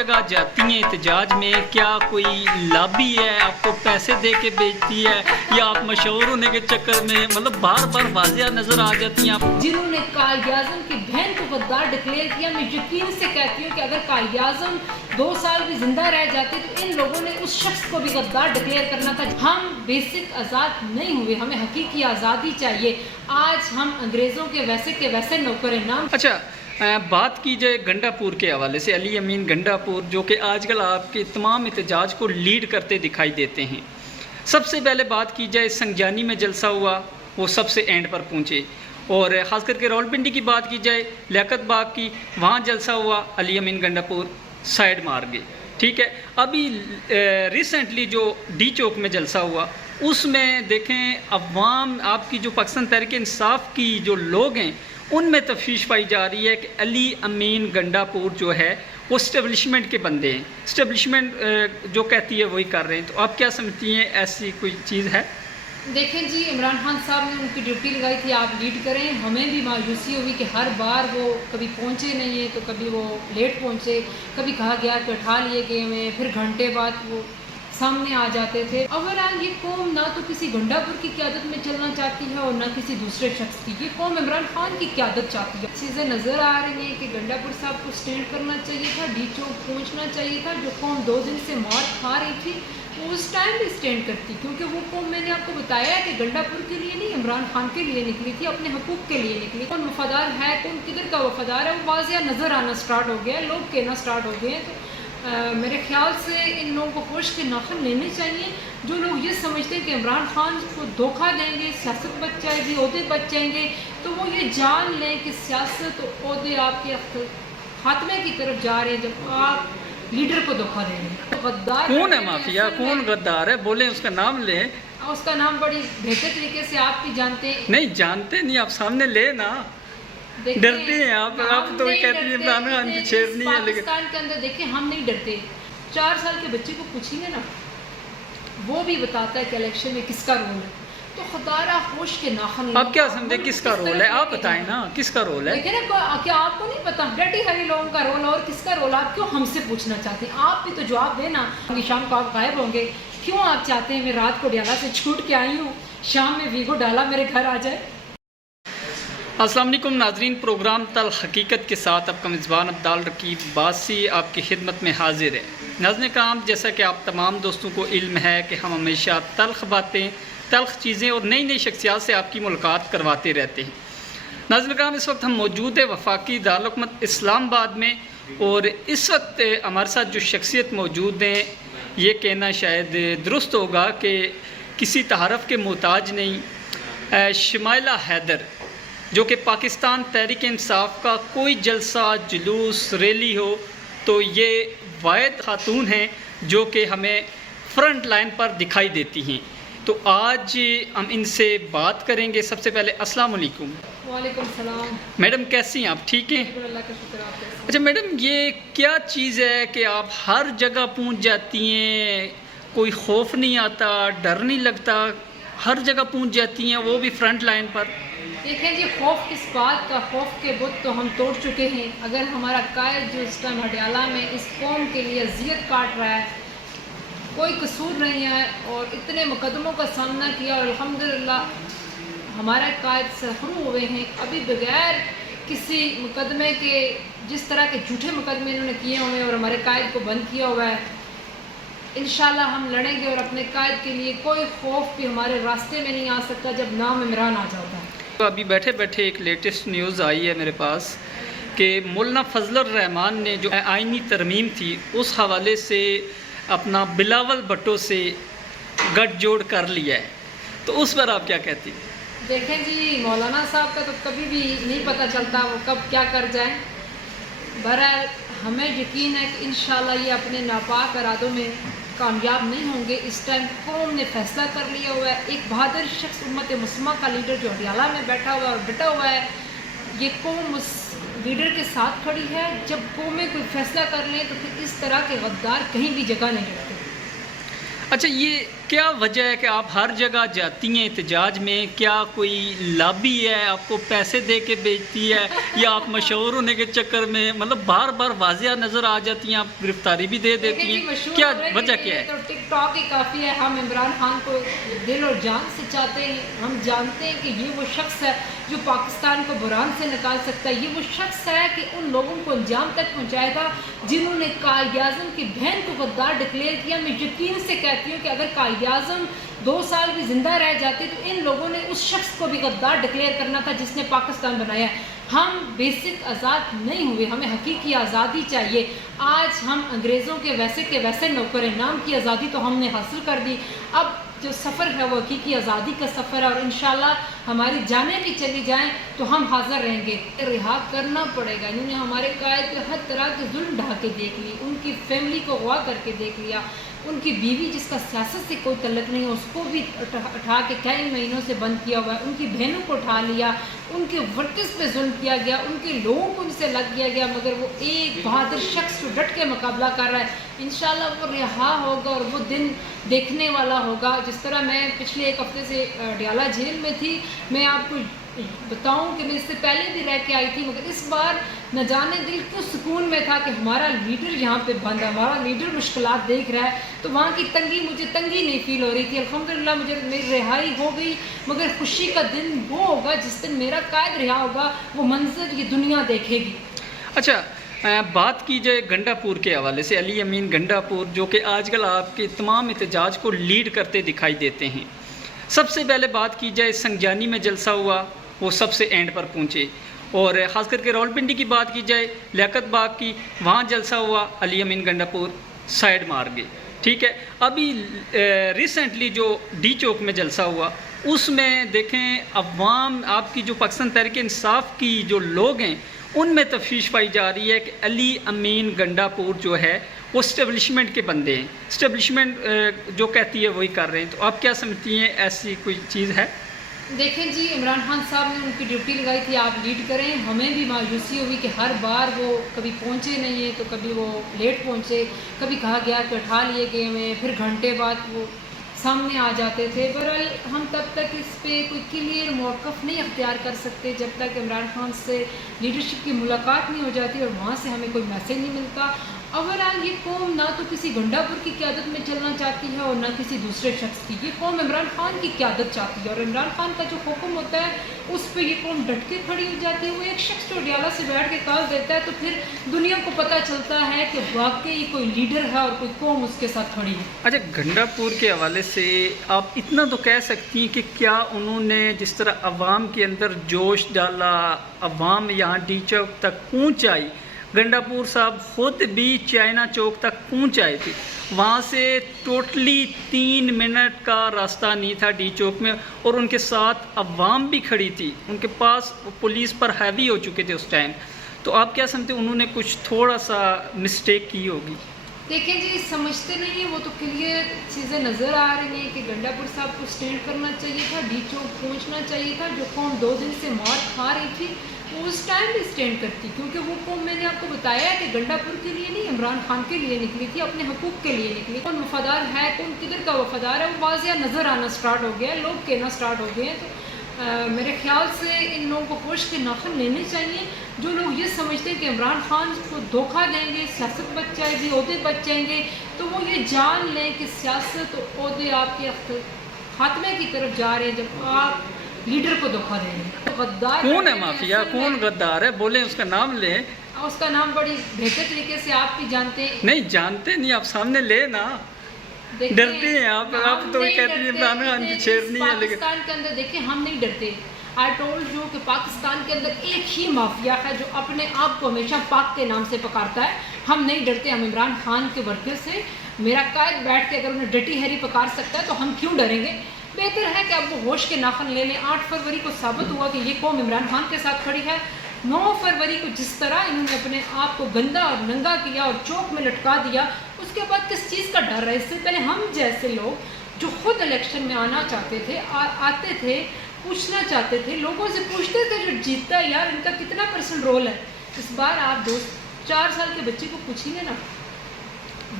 جگہ جاتی ہیں احتجاج میں، کیا کوئی لابی ہے آپ کو پیسے دے کے بیچتی ہے یا آپ مشہور ہونے کے چکر میں مطلب بار بار واضح نظر آ جاتی ہیں آپ؟ جنہوں نے قائد اعظم کی بہن کو غدار ڈکلیئر کیا، میں یقین سے کہتی ہوں کہ اگر قائد اعظم 2 سال بھی زندہ رہ جاتے تو ان لوگوں نے اس شخص کو بھی غدار ڈکلیئر کرنا تھا۔ ہم بیسک آزاد نہیں ہوئے، ہمیں حقیقی آزادی چاہیے۔ آج ہم انگریزوں کے ویسے نوکر نام۔ اچھا، بات کی جائے گنڈا پور کے حوالے سے، علی امین گنڈا پور جو کہ آج کل آپ کے تمام احتجاج کو لیڈ کرتے دکھائی دیتے ہیں، سب سے پہلے بات کی جائے سنگجانی میں جلسہ ہوا، وہ سب سے اینڈ پر پہنچے، اور خاص کر کے راولپنڈی کی بات کی جائے لیاقت باغ کی، وہاں جلسہ ہوا، علی امین گنڈا پور سائڈ مار گئے، ٹھیک ہے۔ ابھی ریسنٹلی جو ڈی چوک میں جلسہ ہوا اس میں دیکھیں عوام، آپ کی جو پاکستان تحریک انصاف کی جو لوگ ہیں ان میں تفشیش پائی جا رہی ہے کہ علی امین گنڈا پور جو ہے وہ اسٹیبلشمنٹ کے بندے ہیں، اسٹیبلشمنٹ جو کہتی ہے وہی کر رہے ہیں، تو آپ کیا سمجھتی ہیں ایسی کوئی چیز ہے؟ دیکھیں جی، عمران خان صاحب نے ان کی ڈیوٹی لگائی تھی آپ لیڈ کریں، ہمیں بھی مایوسی ہوئی کہ ہر بار وہ کبھی پہنچے نہیں ہیں تو کبھی وہ لیٹ پہنچے، کبھی کہا گیا کہ اٹھا لیے گئے ہیں، پھر گھنٹے بعد وہ سامنے آ جاتے تھے۔ اوورآل یہ قوم نہ تو کسی گنڈا پور کی قیادت میں چلنا چاہتی ہے اور نہ کسی دوسرے شخص کی، یہ قوم عمران خان کی قیادت چاہتی ہے۔ چیزیں نظر آ رہی ہیں کہ گنڈا پور صاحب کو اسٹینڈ کرنا چاہیے تھا، ڈی چوک پہنچنا چاہیے تھا، جو قوم 2 دن سے مار کھا رہی تھی وہ اس ٹائم بھی اسٹینڈ کرتی، کیونکہ وہ قوم میں نے آپ کو بتایا ہے کہ گنڈا پور کے لیے نہیں، عمران خان کے لیے نکلی تھی، اپنے حقوق کے لیے نکلی۔ کون وفادار ہے، کون کدھر کا وفادار ہے، وہ واضح نظر آنا سٹارٹ ہو گیا ہے، لوگ کہنا سٹارٹ ہو گئے ہیں۔ تو میرے خیال سے ان لوگوں کو ہوش کے ناخن لینے چاہیے، جو لوگ یہ سمجھتے ہیں کہ عمران خان کو دھوکہ دیں گے، سیاست بچ جائے گی، عہدے بچ جائیں گے، تو وہ یہ جان لیں کہ سیاست اور عہدے آپ کے خاتمے کی طرف جا رہے ہیں جب آپ لیڈر کو دھوکہ دیں گے۔ غدار کون ہے مافیا، کون غدار ہے، بولیں اس کا نام لیں۔ اس کا نام بڑی بہتر طریقے سے آپ بھی جانتے ہیں۔ نہیں جانتے نہیں، آپ سامنے لے نا، ڈرتے ہیں آپ تو کہتے ہیں عمران خان کی شیرنی ہے، لیکن پاکستان کے اندر دیکھیں ہم نہیں ڈرتے۔ 4 سال کے بچے کو پوچھیں گے نا، وہ بھی بتاتا ہے کہ الیکشن میں کس کا رول ہے، تو خدارہ ہوش کے ناخن۔ آپ کیا سمجھے کس کا رول ہے، آپ بتائیں نا کس کا رول ہے؟ دیکھیں نا، کیا آپ کو نہیں پتا ڈرٹی ہری لوگوں کا رول اور کس کا رول؟ آپ کیوں ہم سے پوچھنا چاہتے ہیں؟ آپ بھی تو جواب دیں نا، شام کو آپ غائب ہوں گے، کیوں آپ چاہتے ہیں میں رات کو ڈیالہ سے چھوٹ کے آئی ہوں، شام میں ویگو ڈالا میرے گھر آ جائے؟ السلام علیکم ناظرین، پروگرام تلخ حقیقت کے ساتھ آپ کا میزبان عبدال رقیب باسی آپ کی خدمت میں حاضر ہے۔ ناظرین کرام، جیسا کہ آپ تمام دوستوں کو علم ہے کہ ہم ہمیشہ تلخ باتیں، تلخ چیزیں اور نئی نئی شخصیات سے آپ کی ملاقات کرواتے رہتے ہیں۔ ناظرین کرام، اس وقت ہم موجود ہیں وفاقی دارالحکومت اسلام آباد میں، اور اس وقت ہمارے ساتھ جو شخصیت موجود ہیں، یہ کہنا شاید درست ہوگا کہ کسی تعارف کے محتاج نہیں، شمائلہ حیدر، جو کہ پاکستان تحریک انصاف کا کوئی جلسہ، جلوس، ریلی ہو تو یہ واحد خاتون ہیں جو کہ ہمیں فرنٹ لائن پر دکھائی دیتی ہیں۔ تو آج ہم ان سے بات کریں گے۔ سب سے پہلے السلام علیکم۔ وعلیکم السلام۔ میڈم کیسی ہیں آپ، ٹھیک ہیں؟ شکر اللہ کا، شکر آپ کیسے ہیں؟ اچھا میڈم، یہ کیا چیز ہے کہ آپ ہر جگہ پہنچ جاتی ہیں، کوئی خوف نہیں آتا، ڈر نہیں لگتا، ہر جگہ پہنچ جاتی ہیں، وہ بھی فرنٹ لائن پر؟ دیکھیں جی، خوف کس بات کا، خوف کے بت تو ہم توڑ چکے ہیں۔ اگر ہمارا قائد جو اس ٹائم ہڈیالہ میں اس قوم کے لیے اذیت کاٹ رہا ہے، کوئی قصور نہیں ہے اور اتنے مقدموں کا سامنا کیا، اور الحمدللہ ہمارا قائد سرخرو ہوئے ہیں، ابھی بغیر کسی مقدمے کے، جس طرح کے جھوٹے مقدمے انہوں نے کیے ہوئے ہیں اور ہمارے قائد کو بند کیا ہوا ہے، انشاءاللہ ہم لڑیں گے اور اپنے قائد کے لیے کوئی خوف بھی ہمارے راستے میں نہیں آ سکتا جب نام عمران آ جاتا ہے۔ ابھی بیٹھے بیٹھے ایک لیٹسٹ نیوز آئی ہے میرے پاس کہ مولانا فضل الرحمان نے جو آئینی ترمیم تھی اس حوالے سے اپنا بلاول بھٹو سے گٹھ جوڑ کر لیا ہے، تو اس پر آپ کیا کہتی ہیں؟ دیکھیں جی، مولانا صاحب کا تو کبھی بھی نہیں پتہ چلتا وہ کب کیا کر جائیں۔ بہرحال ہمیں یقین ہے کہ انشاءاللہ یہ اپنے ناپاک ارادوں میں کامیاب نہیں ہوں گے۔ اس ٹائم قوم نے فیصلہ کر لیا ہوا ہے، ایک بہادر شخص امت مسلمہ کا لیڈر جو ہڈیالہ میں بیٹھا ہوا ہے اور ڈٹا ہوا ہے، یہ قوم اس لیڈر کے ساتھ کھڑی ہے۔ جب قومیں کوئی فیصلہ کر لیں تو پھر اس طرح کے غدار کہیں بھی جگہ نہیں ڈٹتے۔ اچھا، یہ کیا وجہ ہے کہ آپ ہر جگہ جاتی ہیں احتجاج میں؟ کیا کوئی لابی ہے آپ کو پیسے دے کے بیچتی ہے یا آپ مشہور ہونے کے چکر میں مطلب بار بار واضح نظر آ جاتی ہیں، آپ گرفتاری بھی دے دیتی ہیں؟ کیا وجہ کیا ہے؟ تو ٹک ٹاک ہی کافی ہے. ہم عمران خان کو دل اور جان سے چاہتے ہیں. ہم جانتے ہیں کہ یہ وہ شخص ہے جو پاکستان کو بحران سے نکال سکتا ہے. یہ وہ شخص ہے کہ ان لوگوں کو انجام تک پہنچائے گا جنہوں نے قائد اعظم کی بہن کو غدار ڈکلیئر کیا. میں یقین سے کہتی ہوں کہ اگر قائد اعظم 2 سال بھی زندہ رہ جاتے تو ان لوگوں نے اس شخص کو بھی غدار ڈکلیئر کرنا تھا جس نے پاکستان بنایا. ہم بیسک آزاد نہیں ہوئے، ہمیں حقیقی آزادی چاہیے. آج ہم انگریزوں کے ویسے نوکر ہیں. نام کی آزادی تو ہم نے حاصل کر دی، اب جو سفر ہے وہ حقیقی آزادی کا سفر ہے، اور انشاءاللہ ہماری جانیں بھی چلی جائیں تو ہم حاضر رہیں گے. رہا کرنا پڑے گا. انہوں نے ہمارے قائد کے ہر طرح کے ظلم ڈھا کے دیکھ لی، ان کی فیملی کو اغوا کر کے دیکھ لیا، ان کی بیوی جس کا سیاست سے کوئی تعلق نہیں ہے اس کو بھی اٹھا کے کئی مہینوں سے بند کیا ہوا ہے، ان کی بہنوں کو اٹھا لیا، ان کے ورکرز پہ ظلم کیا گیا، ان کے لوگوں کو ان سے لگ کیا گیا، مگر وہ ایک بہادر شخص جو ڈٹ کے مقابلہ کر رہا ہے. انشاءاللہ وہ رہا ہوگا اور وہ دن دیکھنے والا ہوگا. جس طرح میں پچھلے 1 ہفتے سے ڈیالہ جیل میں تھی، میں آپ کو بتاؤں کہ میں اس سے پہلے بھی رہ کے آئی تھی، مگر اس بار نہ جانے دل کیوں سکون میں تھا کہ ہمارا لیڈر یہاں پہ بند ہے، ہمارا لیڈر مشکلات دیکھ رہا ہے. تو وہاں کی مجھے تنگی نہیں فیل ہو رہی تھی. الحمدللہ میری رہائی ہو گئی، مگر خوشی کا دن وہ ہوگا جس دن میرا قائد رہا ہوگا. وہ منظر یہ دنیا دیکھے گی. اچھا، بات کی جائے گنڈا پور کے حوالے سے، علی امین گنڈا پور جو کہ آج کل آپ کے تمام احتجاج کو لیڈ کرتے دکھائی دیتے ہیں. سب سے پہلے بات کی جائے سنگجانی میں جلسہ ہوا، وہ سب سے اینڈ پر پہنچے. اور خاص کر کے راولپنڈی کی بات کی جائے، لیاقت باغ کی، وہاں جلسہ ہوا، علی امین گنڈا پور سائڈ مار گئے. ٹھیک ہے. ابھی ریسنٹلی جو ڈی چوک میں جلسہ ہوا اس میں دیکھیں عوام، آپ کی جو پاکستان تحریک انصاف کی جو لوگ ہیں ان میں تفشیش پائی جا رہی ہے کہ علی امین گنڈا پور جو ہے وہ اسٹیبلشمنٹ کے بندے ہیں، اسٹیبلشمنٹ جو کہتی ہے وہی کر رہے ہیں. تو آپ کیا سمجھتی ہیں، ایسی کوئی چیز ہے؟ دیکھیں جی، عمران خان صاحب نے ان کی ڈیوٹی لگائی تھی آپ لیڈ کریں. ہمیں بھی مایوسی ہوئی کہ ہر بار وہ کبھی پہنچے نہیں ہیں تو کبھی وہ لیٹ پہنچے، کبھی کہا گیا کہ اٹھا لیے گئے ہوئے، پھر گھنٹے بعد وہ سامنے آ جاتے تھے. بہرحال ہم تب تک اس پہ کوئی کلیئر موقف نہیں اختیار کر سکتے جب تک عمران خان سے لیڈرشپ کی ملاقات نہیں ہو جاتی اور وہاں سے ہمیں کوئی میسیج نہیں ملتا. اوورآل یہ قوم نہ تو کسی گنڈا پور کی قیادت میں چلنا چاہتی ہے اور نہ کسی دوسرے شخص کی. یہ قوم عمران خان کی قیادت چاہتی ہے اور عمران خان کا جو حکم ہوتا ہے اس پہ یہ قوم ڈٹ کے کھڑی ہو جاتی ہے. وہ ایک شخص جو ڈیالہ سے بیٹھ کے کال دیتا ہے تو پھر دنیا کو پتہ چلتا ہے کہ واقعی کوئی لیڈر ہے اور کوئی قوم اس کے ساتھ کھڑی ہے. اچھا، گنڈا پور کے حوالے سے آپ اتنا تو کہہ سکتی ہیں کہ کیا انہوں نے جس طرح عوام کے اندر جوش ڈالا، عوام یہاں ڈی چوک تک پہنچ آئی، گنڈا پور صاحب خود بھی چائنا چوک تک پہنچ آئے تھے، وہاں سے ٹوٹلی 3 منٹ کا راستہ نہیں تھا ڈی چوک میں، اور ان کے ساتھ عوام بھی کھڑی تھی، ان کے پاس پولیس پر ہیوی ہو چکے تھے اس ٹائم. تو آپ کیا سمجھتے ہیں انہوں نے کچھ تھوڑا سا مسٹیک کی ہوگی؟ دیکھیں جی، سمجھتے نہیں ہیں، وہ تو کلیئر چیزیں نظر آ رہی ہیں کہ گنڈا پور صاحب کو اسٹینڈ کرنا چاہیے تھا، ڈی چوک پہنچنا چاہیے تھا. جو قوم 2 دن سے مار کھا رہی تھی وہ اس ٹائم بھی اسٹینڈ کرتی، کیونکہ وہ قوم میں نے آپ کو بتایا ہے کہ گنڈا پور کے لیے نہیں، عمران خان کے لیے نکلی تھی، اپنے حقوق کے لیے نکلی. کون وفادار ہے، کون کدھر کا وفادار ہے، وہ واضح نظر آنا سٹارٹ ہو گیا ہے، لوگ کہنا سٹارٹ ہو گئے ہیں. تو میرے خیال سے ان لوگوں کو ہوش کے ناخن لینے چاہیے. جو لوگ یہ سمجھتے ہیں کہ عمران خان کو دھوکہ دیں گے، سیاست بچ جائے گی، عہدے بچ جائیں گے، تو وہ یہ جان لیں کہ سیاست اور عہدے آپ کے خاتمے کی طرف جا رہے ہیں جب آپ لیڈر کو دھوکہ دیں گے. غدار کون ہے مافیا، کون غدار ہے، بولیں اس کا نام لیں. اس کا نام بڑی بہتر طریقے سے آپ بھی جانتے ہیں. نہیں جانتے نہیں، آپ سامنے لے نا، ڈرتے ہیں آپ تو کہتے ہیں عمران خان کی شیرنی ہے. لیکن پاکستان کے اندر دیکھیں ہم نہیں ڈرتے. آئی ٹولڈ یو کہ پاکستان کے اندر ایک ہی مافیا ہے جو اپنے آپ کو ہمیشہ پاک کے نام سے پکارتا ہے. ہم نہیں ڈرتے، ہم عمران خان کے ورکر سے. میرا قائد بیٹھ کے اگر انہیں ڈٹی ہیری پکار سکتا ہے تو ہم کیوں ڈریں گے. بہتر ہے کہ اب وہ ہوش کے ناخن لے لیں. 8 فروری کو ثابت ہوا کہ یہ قوم عمران خان کے ساتھ کھڑی ہے. 9 فروری کو جس طرح انہوں نے اپنے آپ کو گندا اور ننگا کیا اور چوک میں لٹکا دیا، اس کے بعد کس چیز کا ڈر ہے. اس سے پہلے ہم جیسے لوگ جو خود الیکشن میں آنا چاہتے تھے، آتے تھے، پوچھنا چاہتے تھے، لوگوں سے پوچھتے تھے جو جیتتا ہے یار ان کا کتنا % رول ہے. اس بار آپ 4 سال کے بچے کو پوچھیں گے نا،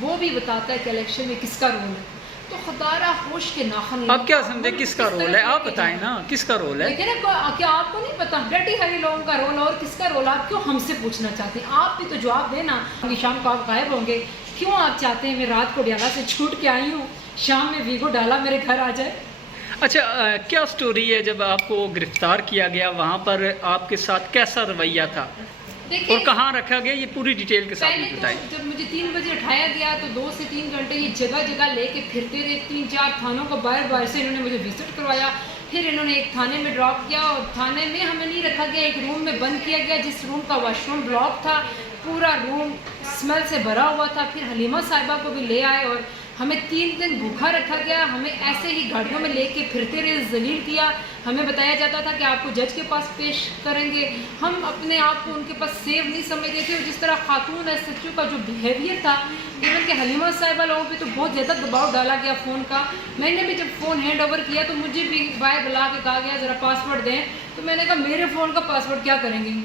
وہ بھی بتاتا ہے کہ الیکشن میں کس کا رول ہے. تو خدارہ ہوش کے ناخن آپ کیا سمجھیں کس کا رول ہے؟ آپ بتائیں نا کس کا رول ہے؟ لیکن کیا آپ کو نہیں پتا ڈرٹی ہری لوگوں کا رول اور کس کا رول؟ آپ کیوں ہم سے پوچھنا چاہتے ہیں؟ آپ بھی تو جواب دینا. شام کو آپ غائب ہوں گے، کیوں آپ چاہتے ہیں میں رات کو ڈیالہ سے چھوٹ کے آئی ہوں، شام میں ویگو ڈالا میرے گھر آ جائے؟ اچھا کیا سٹوری ہے جب آپ کو گرفتار کیا گیا وہاں پر آپ کے ساتھ کیسا رویہ تھا اور کہاں رکھا گیا؟ یہ پوری ڈیٹیل کے ساتھ پہلے بتائیں. تو جب مجھے 3 بجے اٹھایا گیا تو 2 سے 3 گھنٹے یہ جگہ جگہ لے کے پھرتے رہے. 3-4 تھانوں کو باہر سے انہوں نے مجھے وزٹ کروایا. پھر انہوں نے ایک تھانے میں ڈراپ کیا اور تھانے میں ہمیں نہیں رکھا گیا، ایک روم میں بند کیا گیا جس روم کا واش روم بلاک تھا. پورا روم اسمیل سے بھرا ہوا تھا. پھر حلیمہ صاحبہ کو بھی لے آئے اور ہمیں 3 دن بھوکھا رکھا گیا. ہمیں ایسے ہی گاڑیوں میں لے کے پھرتے رہے، ذلیل کیا. ہمیں بتایا جاتا تھا کہ آپ کو جج کے پاس پیش کریں گے. ہم اپنے آپ کو ان کے پاس سیف نہیں سمجھتے تھے. اور جس طرح خاتون ایس ایچ او کا جو بیہیویئر تھا، ایون کہ حلیمہ صاحبہ لوگوں پہ تو بہت زیادہ دباؤ ڈالا گیا فون کا. میں نے بھی جب فون ہینڈ اوور کیا تو مجھے بھی باہر بلا کے کہا گیا ذرا پاسورڈ دیں. تو میں نے کہا میرے فون کا پاسورڈ کیا کریں گی،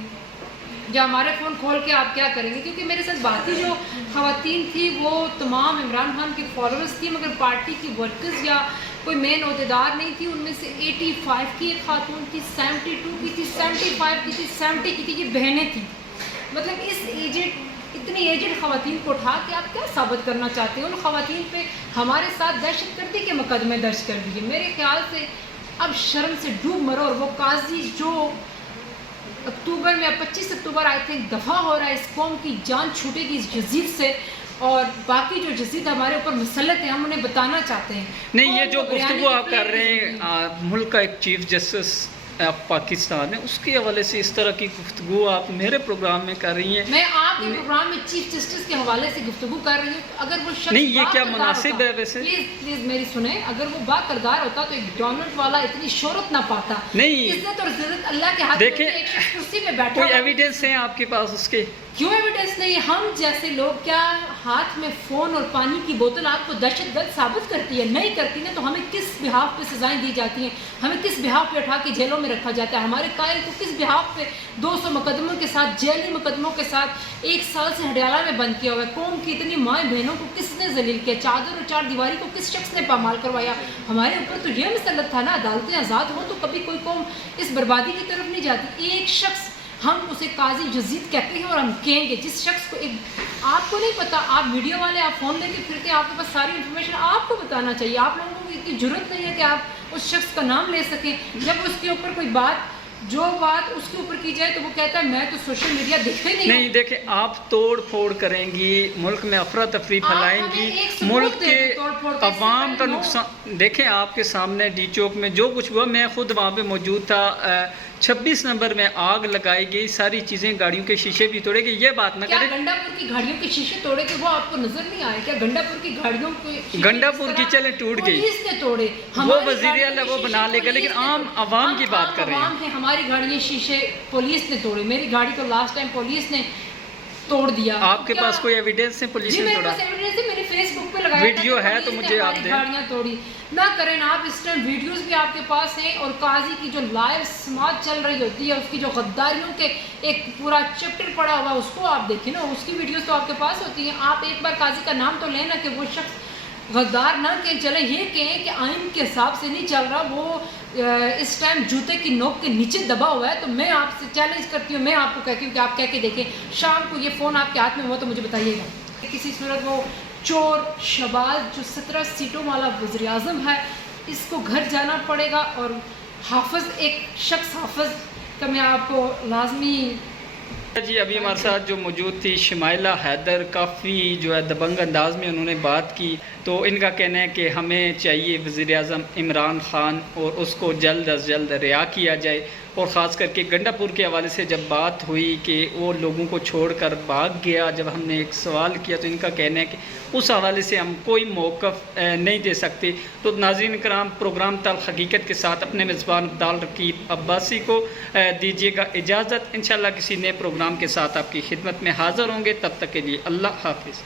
یا ہمارے فون کھول کے آپ کیا کریں گے؟ کیونکہ میرے ساتھ باقی جو خواتین تھی وہ تمام عمران خان کی فالوورز تھی، مگر پارٹی کی ورکرز یا کوئی مین عہدیدار نہیں تھی. ان میں سے 85 کی ایک خاتون تھی، 72 کی تھی، 75 کی تھی، 70 کی تھی. یہ بہنیں تھیں. مطلب اس اتنی ایجڈ خواتین کو اٹھا کے آپ کیا ثابت کرنا چاہتے ہیں؟ ان خواتین پہ ہمارے ساتھ دہشت گردی کے مقدمے درج کر دیے. میرے خیال سے اب شرم سے ڈوب مرو. اور وہ قاضی جو اکتوبر میں 25 اکتوبر آئی تھنک دفاع ہو رہا ہے، اس قوم کی جان چھوٹے گی اس جزید سے. اور باقی جو جزید ہمارے اوپر مسلط ہیں ہم انہیں بتانا چاہتے ہیں. نہیں، یہ جو گفتگو آپ کر رہے ہیں ملک کا ایک چیف جسٹس پاکستان ہے، اس کے حوالے سے اس طرح کی گفتگو آپ میرے پروگرام میں کر رہی ہیں. میں آپ کے پروگرام میں چیف جسٹس کے حوالے سے گفتگو کر رہی ہوں. اگر وہ شخص نہیں، یہ کیا مناسب ہے ویسے؟ پلیز میری سنیں. اگر وہ با کردار ہوتا تو ایک ڈونلڈ والا اتنی شہرت نہ پاتا. نہیں، عزت اور ذلت اللہ کے ہاتھ میں. دیکھیں ایک شخص کرسی پہ بیٹھا، کوئی ایویڈنس ہیں آپ کے پاس اس کے؟ کیوں ایویڈنس نہیں؟ ہم جیسے لوگ کیا ہاتھ میں فون اور پانی کی بوتل آپ کو دہشت گرد ثابت کرتی ہے؟ نہیں کرتی نا. تو ہمیں کس بحاف پہ سزائیں دی جاتی ہیں؟ ہمیں کس بحاف پہ اٹھا کے جیلوں میں رکھا جاتا ہے؟ ہمارے قائل کو کس بحاف پہ 200 مقدموں کے ساتھ، جیلی مقدموں کے ساتھ 1 سال سے ہڈیالہ میں بند کیا ہوا ہے؟ قوم کی اتنی مائیں بہنوں کو کس نے ذلیل کیا؟ چادر اور 4 دیواری کو کس شخص نے پامال کروایا؟ ہمارے اوپر تو یہ مسلط تھا نا. عدالتیں آزاد ہوں تو کبھی کوئی قوم اس بربادی کی طرف نہیں جاتی. ایک شخص، ہم اسے قاضی جزید کہتے ہیں اور ہم کہیں گے جس شخص کو آپ کو نہیں پتا، آپ میڈیا والے، آپ فون لے کے پھرتے ہیں، آپ کے پاس ساری انفارمیشن آپ کو بتانا چاہیے. آپ لوگوں کو اتنی جرت نہیں ہے کہ آپ اس شخص کا نام لے سکیں. جب اس کے اوپر کوئی بات اس کے اوپر کی جائے تو وہ کہتا ہے میں تو سوشل میڈیا دیکھتے نہیں. دیکھیں آپ توڑ پھوڑ کریں گی، ملک میں افراتفری پھیلائیں گی، ملک کے عوام کا نقصان. دیکھیں آپ کے سامنے ڈی چوک میں جو کچھ ہوا، میں خود وہاں پہ موجود تھا. 26 نمبر میں آگ لگائی گئی، ساری چیزیں، گاڑیوں کے شیشے بھی توڑے گئے. یہ بات نہ کریں. گنڈا پور کی گاڑیوں کے شیشے توڑے گئے وہ آپ کو نظر نہیں آئے کیا؟ گنڈا پور کی گاڑیوں کے گنڈا پور کی چلے ٹوٹ گئی، پولیس نے توڑے. وہ وزیر اعلیٰ وہ بنا لے گا، لیکن عام عوام کی بات کر رہے ہیں. ہماری گاڑیاں شیشے پولیس نے توڑے. میری گاڑی کو لاسٹ ٹائم پولیس نے توڑ دیا. آپ کے پاس کوئی ایویڈنس ہے پولیس نے توڑا؟ میرے پاس ایویڈنس ہے، میں نے فیس بک پہ لگایا ویڈیو ہے تو مجھے آپ دیں. گاڑیاں توڑی نہ کریں آپ. اس ٹائم ویڈیوز بھی آپ کے پاس ہیں اور قاضی کی جو لائیو سماعت چل رہی ہوتی ہے، اس کی جو غداریوں کے ایک پورا چیپٹر پڑا ہوا اس کو آپ دیکھیں نا. اس کی ویڈیوز تو آپ کے پاس ہوتی ہیں. آپ ایک بار قاضی کا نام تو لینا کہ وہ شخص غدار نہ کہیں. چلیں یہ کہیں کہ آئین کے حساب سے نہیں چل رہا، وہ اس ٹائم جوتے کی نوک کے نیچے دبا ہوا ہے. تو میں آپ سے چیلنج کرتی ہوں، میں آپ کو کہتی ہوں کہ آپ کہہ کے دیکھیں. شام کو یہ فون آپ کے ہاتھ میں ہوا تو مجھے بتائیے گا. کسی صورت وہ چور شہباز جو 17 سیٹوں والا وزیر اعظم ہے، اس کو گھر جانا پڑے گا. اور حافظ، ایک شخص حافظ کا میں آپ کو لازمی. جی ابھی ہمارے ساتھ جو موجود تھی شمائلہ حیدر، کافی جو ہے دبنگ انداز میں انہوں نے بات کی. تو ان کا کہنا ہے کہ ہمیں چاہیے وزیر اعظم عمران خان اور اس کو جلد از جلد رہا کیا جائے. اور خاص کر کے گنڈا پور کے حوالے سے جب بات ہوئی کہ وہ لوگوں کو چھوڑ کر بھاگ گیا، جب ہم نے ایک سوال کیا تو ان کا کہنا ہے کہ اس حوالے سے ہم کوئی موقف نہیں دے سکتے. تو ناظرین کرام، پروگرام تلخ حقیقت کے ساتھ اپنے میزبان عبدال رقیب عباسی کو دیجیے گا اجازت. انشاءاللہ کسی نئے پروگرام کے ساتھ آپ کی خدمت میں حاضر ہوں گے. تب تک کے لیے اللہ حافظ.